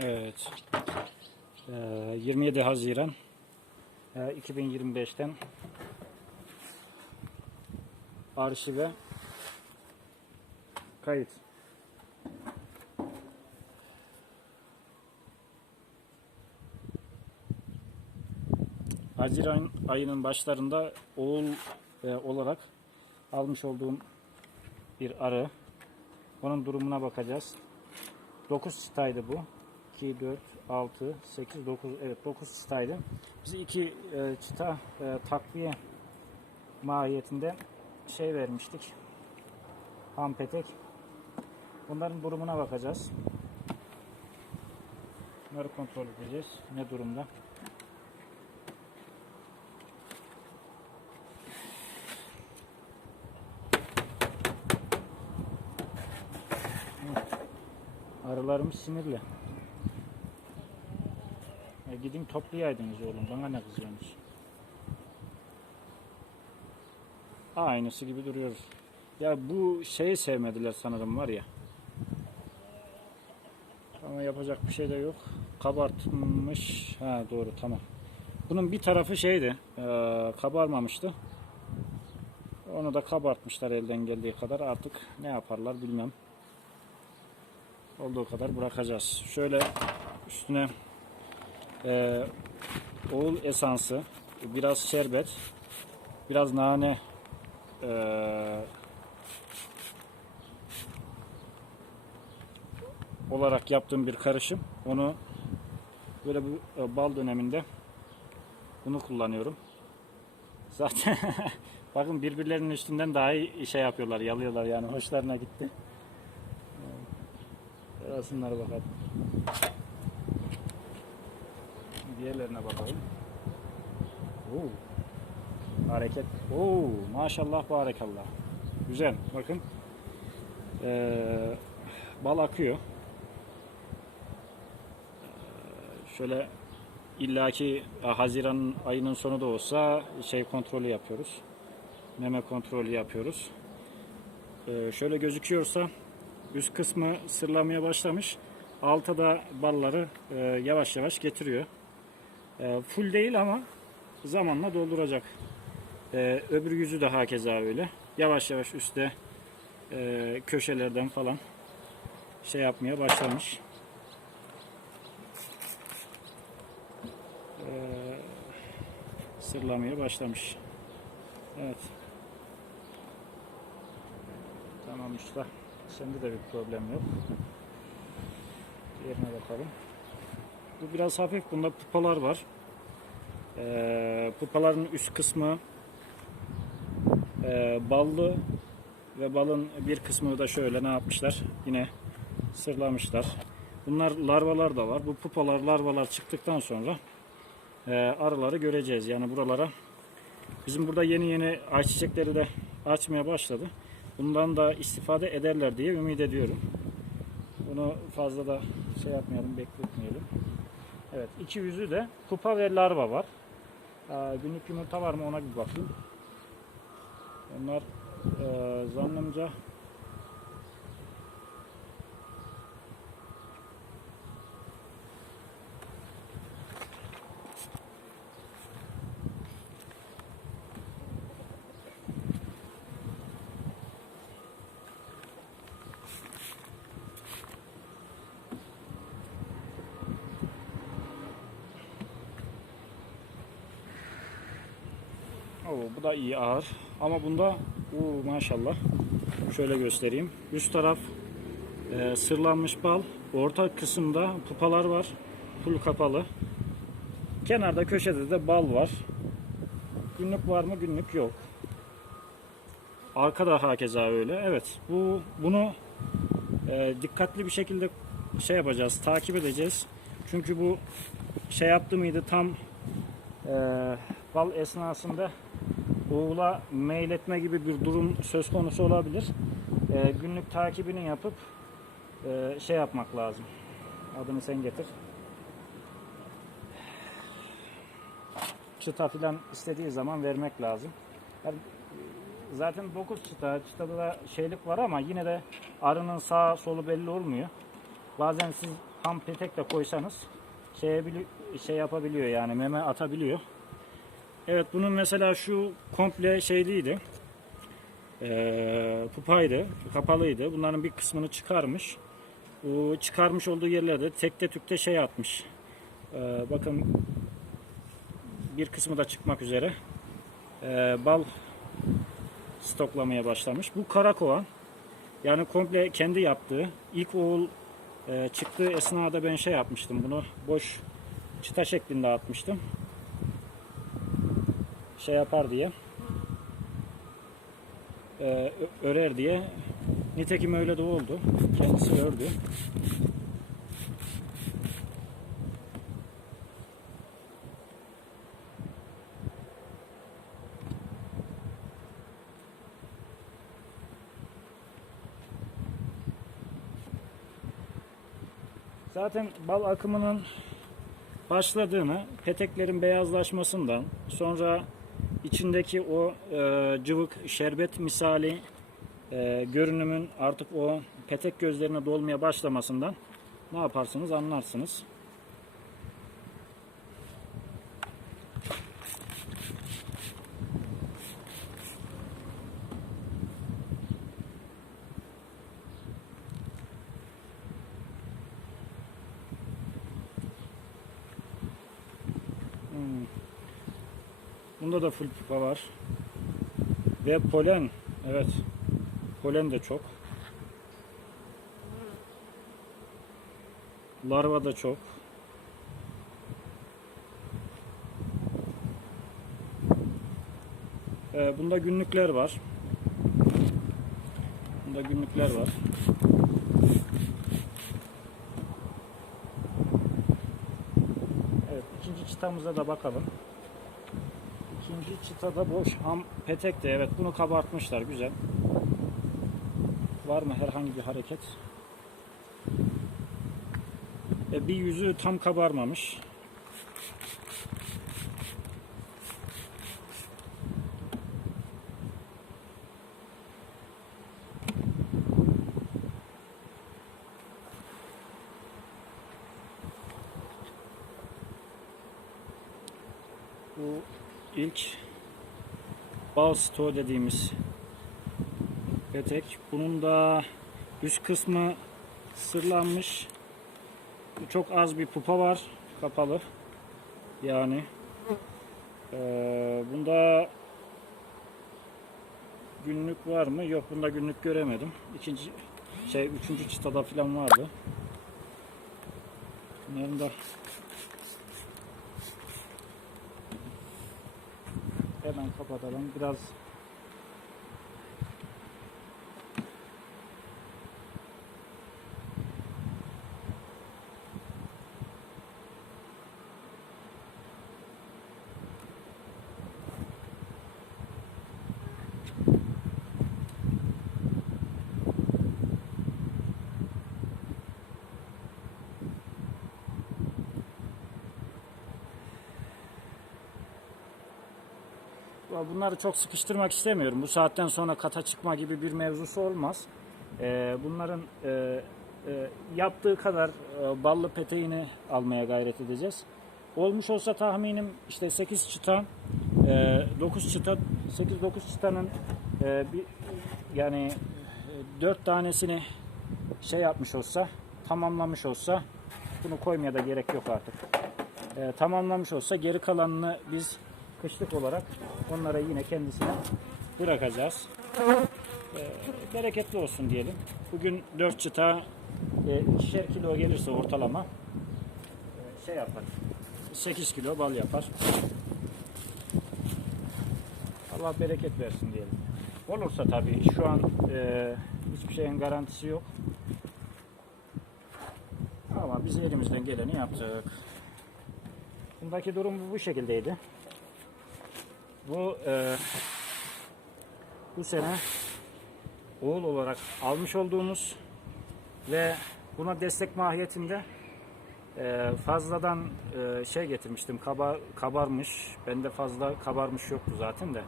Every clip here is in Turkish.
Evet. Ee, 27 Haziran e, 2025'ten arşive kayıt. Haziran ayının başlarında oğul e, olarak almış olduğum bir arı. Onun durumuna bakacağız. 9 çıtaydı bu. 2, 4, 6, 8, 9. Evet 9 çıtaydı. Biz iki e, çıta e, takviye mahiyetinde şey vermiştik. Ham petek. Bunların durumuna bakacağız. Bunları kontrol edeceğiz. Ne durumda? Arılarımız sinirli. Gidin toplayaydınız oğlum. Bana ne kızıyorsunuz? Aynısı gibi duruyoruz. Ya bu şeyi sevmediler sanırım var ya. Ama yapacak bir şey de yok. Kabartmış. Ha doğru tamam. Bunun bir tarafı şeydi. E, kabarmamıştı. Onu da kabartmışlar elden geldiği kadar. Artık ne yaparlar bilmem olduğu kadar bırakacağız. Şöyle üstüne e, oğul esansı, biraz şerbet, biraz nane e, olarak yaptığım bir karışım. Onu böyle bu e, bal döneminde bunu kullanıyorum. Zaten bakın birbirlerinin üstünden daha iyi şey yapıyorlar, yalıyorlar yani hoşlarına gitti. Arasınlara bakalım. Diğerlerine bakalım. Oo. Hareket. Oo, maşallah barakallah. Güzel. Bakın. Ee, bal akıyor. Ee, şöyle illaki Haziran ayının sonu da olsa şey kontrolü yapıyoruz. Meme kontrolü yapıyoruz. Ee, şöyle gözüküyorsa Üst kısmı sırlamaya başlamış. Alta da balları e, yavaş yavaş getiriyor. E, full değil ama zamanla dolduracak. E, öbür yüzü de hakeza öyle. Yavaş yavaş üstte e, köşelerden falan şey yapmaya başlamış. E, sırlamaya başlamış. Evet. Tamam usta. Sende de bir problem yok. Diğerine bakalım. Bu biraz hafif. Bunda pupalar var. Ee, pupaların üst kısmı e, ballı ve balın bir kısmını da şöyle ne yapmışlar? Yine sırlamışlar. Bunlar larvalar da var. Bu pupalar, larvalar çıktıktan sonra e, arıları göreceğiz. Yani buralara bizim burada yeni yeni ayçiçekleri de açmaya başladı. Bundan da istifade ederler diye ümit ediyorum. Bunu fazla da şey yapmayalım, bekletmeyelim. Evet, iki yüzü de kupa ve larva var. Aa, günlük yumurta var mı ona bir bakayım. Onlar e, zannımca Oo, bu da iyi ağır. Ama bunda oo, maşallah. Şöyle göstereyim. Üst taraf e, sırlanmış bal. Orta kısımda pupalar var. Full kapalı. Kenarda köşede de bal var. Günlük var mı? Günlük yok. Arkada hakeza öyle. Evet. Bu bunu e, dikkatli bir şekilde şey yapacağız. Takip edeceğiz. Çünkü bu şey yaptı mıydı tam e, bal esnasında oğula meyletme gibi bir durum söz konusu olabilir. E, günlük takibini yapıp e, şey yapmak lazım. Adını sen getir. Çıta filan istediği zaman vermek lazım. Yani, e, zaten 9 çıta, çıtada da şeylik var ama yine de arının sağ solu belli olmuyor. Bazen siz ham petek de koysanız şey, şey yapabiliyor yani meme atabiliyor. Evet bunun mesela şu komple şeyliydi. Ee, pupaydı, kapalıydı. Bunların bir kısmını çıkarmış. Bu çıkarmış olduğu yerlerde tekte tükte şey atmış. Ee, bakın bir kısmı da çıkmak üzere. Ee, bal stoklamaya başlamış. Bu karakovan. Yani komple kendi yaptığı. İlk oğul e, çıktığı esnada ben şey yapmıştım. Bunu boş çıta şeklinde atmıştım. Şey yapar diye. Ö- örer diye. Nitekim öyle de oldu. Kendisi ördü. Zaten bal akımının başladığını peteklerin beyazlaşmasından sonra içindeki o e, cıvık şerbet misali e, görünümün artık o petek gözlerine dolmaya başlamasından ne yaparsınız anlarsınız. Da full pupa var. Ve polen. Evet. Polen de çok. Larva da çok. Ee, bunda günlükler var. Bunda günlükler var. Evet, ikinci çıtamıza da bakalım. İkinci çıtada boş ham petek de evet bunu kabartmışlar güzel. Var mı herhangi bir hareket? E, bir yüzü tam kabarmamış. Bu ilk bal stoğu dediğimiz petek. Bunun da üst kısmı sırlanmış. Çok az bir pupa var. Kapalı. Yani. Ee, bunda günlük var mı? Yok bunda günlük göremedim. İkinci şey üçüncü çıtada falan vardı. Bunların da kapatalım. Biraz Bunları çok sıkıştırmak istemiyorum. Bu saatten sonra kata çıkma gibi bir mevzusu olmaz. Ee, bunların e, e, yaptığı kadar e, ballı peteğini almaya gayret edeceğiz. Olmuş olsa tahminim işte 8 çıta, e, 9 çıta, 8-9 çıtanın e, bir, yani 4 tanesini şey yapmış olsa, tamamlamış olsa bunu koymaya da gerek yok artık. E, tamamlamış olsa geri kalanını biz kışlık olarak onlara yine kendisine bırakacağız. E, bereketli olsun diyelim. Bugün 4 çıta e, ikişer kilo gelirse ortalama e, şey yapar. 8 kilo bal yapar. Allah bereket versin diyelim. Olursa tabii şu an e, hiçbir şeyin garantisi yok. Ama biz elimizden geleni yaptık. Bundaki durum bu şekildeydi. Bu e, bu sene oğul olarak almış olduğumuz ve buna destek mahiyetinde e, fazladan e, şey getirmiştim. Kaba, kabarmış. Bende fazla kabarmış yoktu zaten de.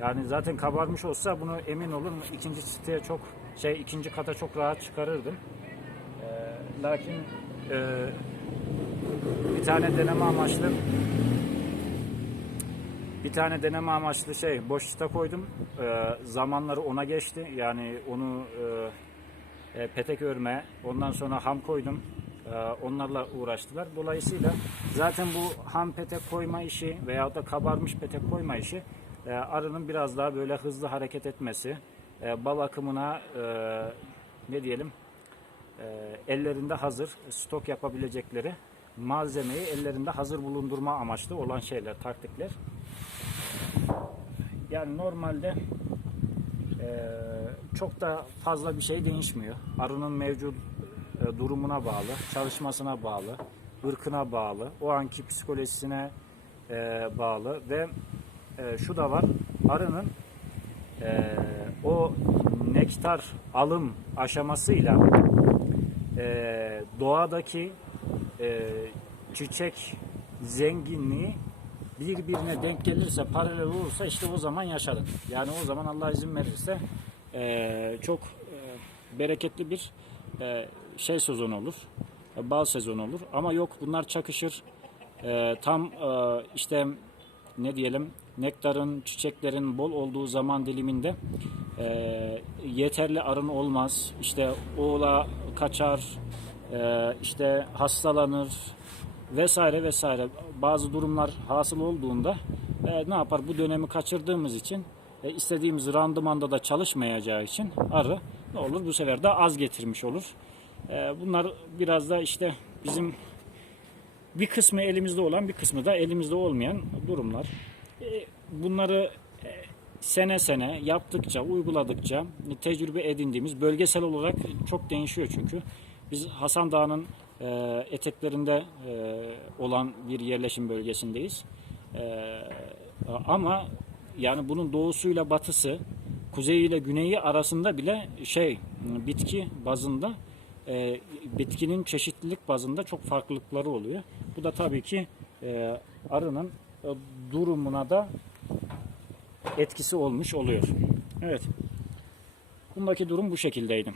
Yani zaten kabarmış olsa bunu emin olun ikinci çıtaya çok şey ikinci kata çok rahat çıkarırdım. E, lakin e, bir tane deneme amaçlı bir tane deneme amaçlı şey boşlukta koydum. E, zamanları ona geçti. Yani onu e, e, petek örme, ondan sonra ham koydum. E, onlarla uğraştılar. Dolayısıyla zaten bu ham petek koyma işi veyahut da kabarmış petek koyma işi e, arının biraz daha böyle hızlı hareket etmesi, e, bal akımına e, ne diyelim e, ellerinde hazır stok yapabilecekleri malzemeyi ellerinde hazır bulundurma amaçlı olan şeyler, taktikler. Yani normalde e, çok da fazla bir şey değişmiyor. Arının mevcut e, durumuna bağlı, çalışmasına bağlı, ırkına bağlı, o anki psikolojisine e, bağlı ve e, şu da var, arının e, o nektar alım aşamasıyla e, doğadaki e, çiçek zenginliği birbirine denk gelirse, paralel olursa işte o zaman yaşadık. Yani o zaman Allah izin verirse e, çok e, bereketli bir e, şey sezonu olur. E, bal sezonu olur. Ama yok bunlar çakışır. E, tam e, işte ne diyelim nektarın, çiçeklerin bol olduğu zaman diliminde e, yeterli arın olmaz. İşte oğla kaçar, e, işte hastalanır vesaire vesaire. Bazı durumlar hasıl olduğunda e, ne yapar? Bu dönemi kaçırdığımız için e, istediğimiz randımanda da çalışmayacağı için arı ne olur? Bu sefer de az getirmiş olur. E, bunlar biraz da işte bizim bir kısmı elimizde olan bir kısmı da elimizde olmayan durumlar. E, Bunları e, sene sene yaptıkça, uyguladıkça tecrübe edindiğimiz bölgesel olarak çok değişiyor çünkü. Biz Hasan Dağı'nın e, eteklerinde e, olan bir yerleşim bölgesindeyiz. E, ama yani bunun doğusuyla batısı, kuzeyi ile güneyi arasında bile şey bitki bazında e, bitkinin çeşitlilik bazında çok farklılıkları oluyor. Bu da tabii ki e, arının e, durumuna da etkisi olmuş oluyor. Evet. Bundaki durum bu şekildeydi.